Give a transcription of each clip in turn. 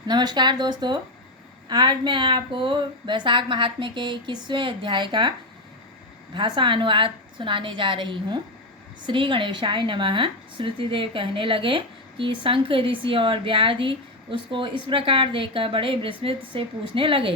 नमस्कार दोस्तों। आज मैं आपको वैशाख महात्म्य के 21वें अध्याय का भाषा अनुवाद सुनाने जा रही हूँ। श्री गणेशाय नमः। श्रुतिदेव कहने लगे कि शंख ऋषि और व्याधि उसको इस प्रकार देखकर बड़े विस्मित से पूछने लगे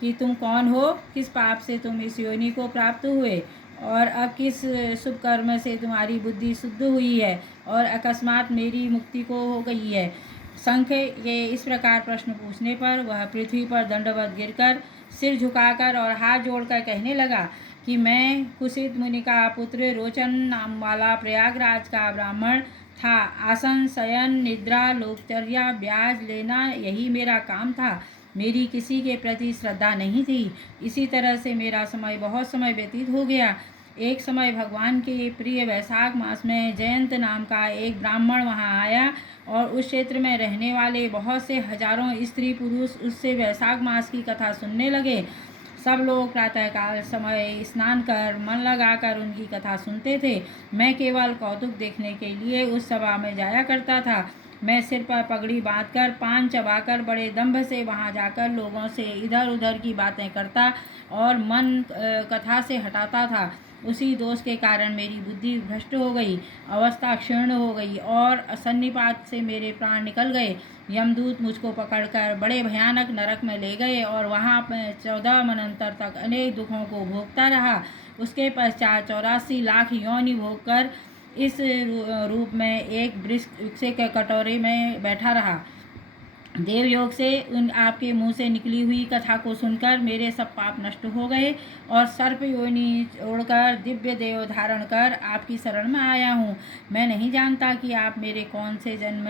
कि तुम कौन हो, किस पाप से तुम इस योनि को प्राप्त हुए और अब किस शुभ कर्म से तुम्हारी बुद्धि शुद्ध हुई है और अकस्मात मेरी मुक्ति को हो गई है। शंख के इस प्रकार प्रश्न पूछने पर वह पृथ्वी पर दंडवत गिरकर सिर झुकाकर और हाथ जोड़कर कहने लगा कि मैं कुशित मुनि का पुत्र रोचन नाम वाला प्रयागराज का ब्राह्मण था। आसन, शयन, निद्रा, लोकचर्या, ब्याज लेना यही मेरा काम था। मेरी किसी के प्रति श्रद्धा नहीं थी। इसी तरह से मेरा बहुत समय व्यतीत हो गया। एक समय भगवान के प्रिय वैशाख मास में जयंत नाम का एक ब्राह्मण वहाँ आया और उस क्षेत्र में रहने वाले बहुत से हजारों स्त्री पुरुष उससे वैशाख मास की कथा सुनने लगे। सब लोग प्रातःकाल समय स्नान कर मन लगाकर उनकी कथा सुनते थे। मैं केवल कौतुक देखने के लिए उस सभा में जाया करता था। मैं सिर पर पगड़ी बांधकर पान चबाकर बड़े दंभ से वहां जाकर लोगों से इधर उधर की बातें करता और मन कथा से हटाता था। उसी दोष के कारण मेरी बुद्धि भ्रष्ट हो गई, अवस्था क्षीर्ण हो गई और सन्निपात से मेरे प्राण निकल गए। यमदूत मुझको पकड़कर बड़े भयानक नरक में ले गए और वहाँ 14 मनंतर तक अनेक दुखों को भोगता रहा। उसके पश्चात 84 लाख योनि भोगकर इस रूप में एक वृक्ष के कटोरे में बैठा रहा। देवयोग से उन आपके मुंह से निकली हुई कथा को सुनकर मेरे सब पाप नष्ट हो गए और सर्प योनि छोड़कर दिव्य देव धारण कर आपकी शरण में आया हूँ। मैं नहीं जानता कि आप मेरे कौन से जन्म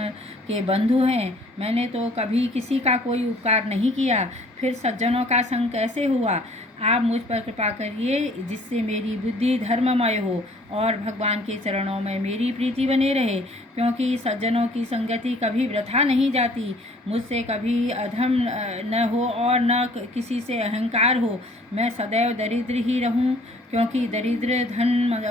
के बंधु हैं। मैंने तो कभी किसी का कोई उपकार नहीं किया, फिर सज्जनों का संग कैसे हुआ। आप मुझ पर कृपा करिए जिससे मेरी बुद्धि धर्ममय हो और भगवान के चरणों में मेरी प्रीति बने रहे, क्योंकि सज्जनों की संगति कभी वृथा नहीं जाती। मुझसे कभी अधर्म न हो और न किसी से अहंकार हो। मैं सदैव दरिद्र ही रहूं, क्योंकि दरिद्र धन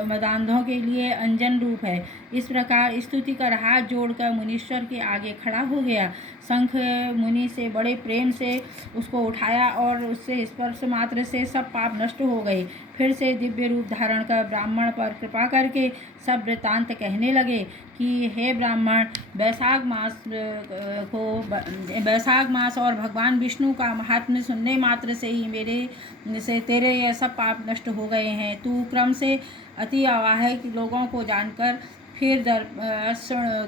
मदांधों के लिए अंजन रूप है। इस प्रकार स्तुति कर हाथ जोड़कर मुनीश्वर के आगे खड़ा हो गया। शंख मुनि से बड़े प्रेम से उसको उठाया और उससे स्पर्श मात्र से सब पाप नष्ट हो गए। फिर से दिव्य रूप धारण कर ब्राह्मण पर कृपा करके सब वृत्तांत कहने लगे कि हे ब्राह्मण, वैशाख मास और भगवान विष्णु का महात्म्य सुनने मात्र से ही मेरे से तेरे यह सब पाप नष्ट हो गए हैं। तू क्रम से अति अवाहक लोगों को जानकर फिर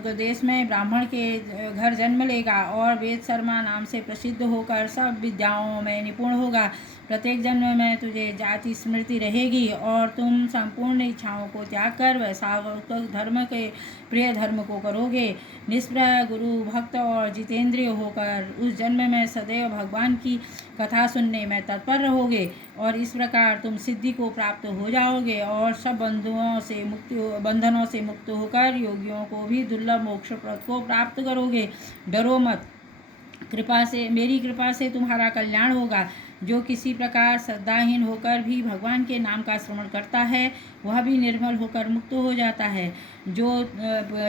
देश में ब्राह्मण के घर जन्म लेगा और वेद शर्मा नाम से प्रसिद्ध होकर सब विद्याओं में निपुण होगा। प्रत्येक जन्म में तुझे जाति स्मृति रहेगी और तुम संपूर्ण इच्छाओं को त्याग कर वैशाख धर्म के प्रिय धर्म को करोगे। निष्प्रह गुरु भक्त और जितेंद्रिय होकर उस जन्म में सदैव भगवान की कथा सुनने में तत्पर रहोगे और इस प्रकार तुम सिद्धि को प्राप्त हो जाओगे और सब बंधनों से मुक्त होकर योगियों को भी दुर्लभ मोक्ष प्रद को प्राप्त करोगे। डरो मत, मेरी कृपा से तुम्हारा कल्याण होगा। जो किसी प्रकार श्रद्धाहीन होकर भी भगवान के नाम का श्रवण करता है वह भी निर्मल होकर मुक्त हो जाता है। जो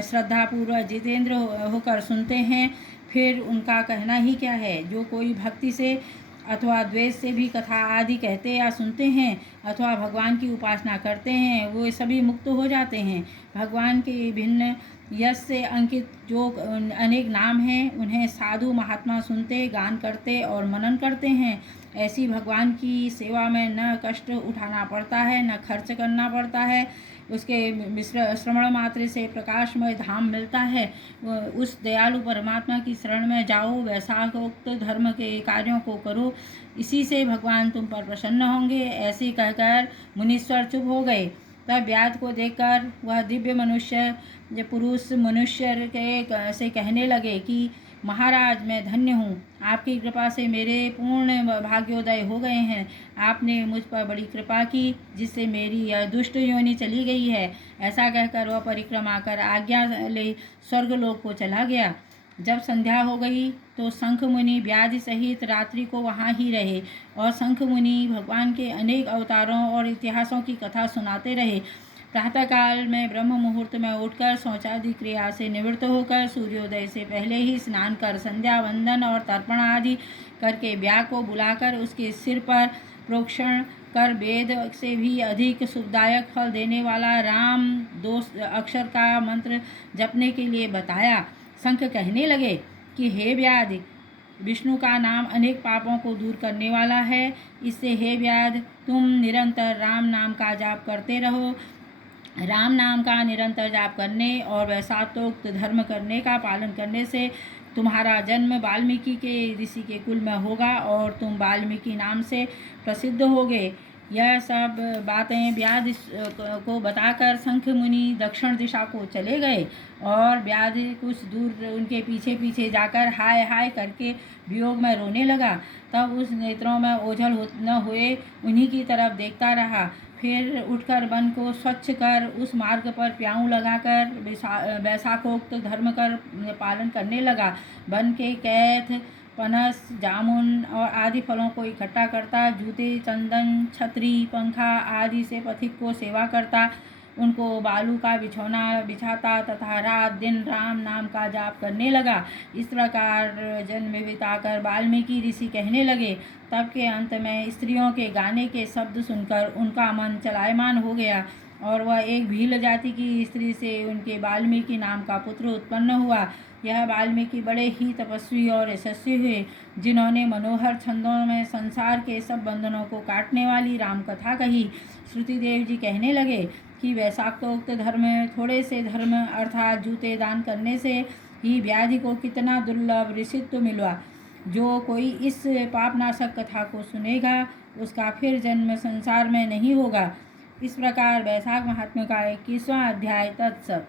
श्रद्धापूर्वक जितेंद्र होकर सुनते हैं फिर उनका कहना ही क्या है। जो कोई भक्ति से अथवा द्वेष से भी कथा आदि कहते या सुनते हैं अथवा भगवान की उपासना करते हैं वो सभी मुक्त हो जाते हैं। भगवान के भिन्न यश से अंकित जो अनेक नाम हैं उन्हें साधु महात्मा सुनते, गान करते और मनन करते हैं। ऐसी भगवान की सेवा में न कष्ट उठाना पड़ता है, न खर्च करना पड़ता है। उसके श्रवण मात्र से प्रकाशमय धाम मिलता है। उस दयालु परमात्मा की शरण में जाओ, वैशाखोक्त धर्म के कार्यों को करो, इसी से भगवान तुम पर प्रसन्न होंगे। ऐसे कहकर मुनीश्वर चुप हो गए। तब व्याध को देखकर वह दिव्य पुरुष मनुष्य से कहने लगे कि महाराज, मैं धन्य हूँ। आपकी कृपा से मेरे पूर्ण भाग्योदय हो गए हैं। आपने मुझ पर बड़ी कृपा की जिससे मेरी यह दुष्ट योनि चली गई है। ऐसा कहकर वह परिक्रमा कर आज्ञा ले स्वर्गलोक को चला गया। जब संध्या हो गई तो शंख मुनि व्याधि सहित रात्रि को वहाँ ही रहे और शंख मुनि भगवान के अनेक अवतारों और इतिहासों की कथा सुनाते रहे। प्रातःकाल में ब्रह्म मुहूर्त में उठकर शौचादि क्रिया से निवृत्त होकर सूर्योदय से पहले ही स्नान कर संध्या वंदन और तर्पण आदि करके ब्याह को बुलाकर उसके सिर पर प्रोक्षण कर वेद से भी अधिक सुखदायक फल देने वाला राम 2 अक्षर का मंत्र जपने के लिए बताया। शंख कहने लगे कि हे व्याध, विष्णु का नाम अनेक पापों को दूर करने वाला है। इससे हे व्याध, तुम निरंतर राम नाम का जाप करते रहो। राम नाम का निरंतर जाप करने और वैशाखोक्त धर्म करने का पालन करने से तुम्हारा जन्म वाल्मीकि के ऋषि के कुल में होगा और तुम वाल्मीकि नाम से प्रसिद्ध होगे। यह सब बातें व्याध को बताकर शंख मुनि दक्षिण दिशा को चले गए और व्याध कुछ दूर उनके पीछे पीछे जाकर हाय हाय करके वियोग में रोने लगा। तब उस नेत्रों में ओझल न हुए उन्हीं की तरफ देखता रहा। फिर उठकर वन को स्वच्छ कर उस मार्ग पर प्याऊ लगाकर वैशाखोक्त धर्म कर पालन करने लगा। वन के कैथ, पनस, जामुन और आदि फलों को इकट्ठा करता, जूते, चंदन, छतरी, पंखा आदि से पथिक को सेवा करता, उनको बालू का बिछौना बिछाता तथा रात दिन राम नाम का जाप करने लगा। इस प्रकार जन्म बिताकर वाल्मीकि ऋषि कहने लगे। तब के अंत में स्त्रियों के गाने के शब्द सुनकर उनका मन चलायमान हो गया और वह एक भील जाति की स्त्री से उनके वाल्मीकि नाम का पुत्र उत्पन्न हुआ। यह वाल्मीकि बड़े ही तपस्वी और यशस्वी हुए, जिन्होंने मनोहर छंदों में संसार के सब बंधनों को काटने वाली राम कथा कही। श्रुतिदेव जी कहने लगे कि वैशाखोक्त धर्म थोड़े से धर्म अर्थात जूते दान करने से ही व्याधि को कितना दुर्लभ ऋषित्व मिला। जो कोई इस पापनाशक कथा को सुनेगा उसका फिर जन्म संसार में नहीं होगा। इस प्रकार वैशाख महात्म्य का 21वां अध्याय तत्सत।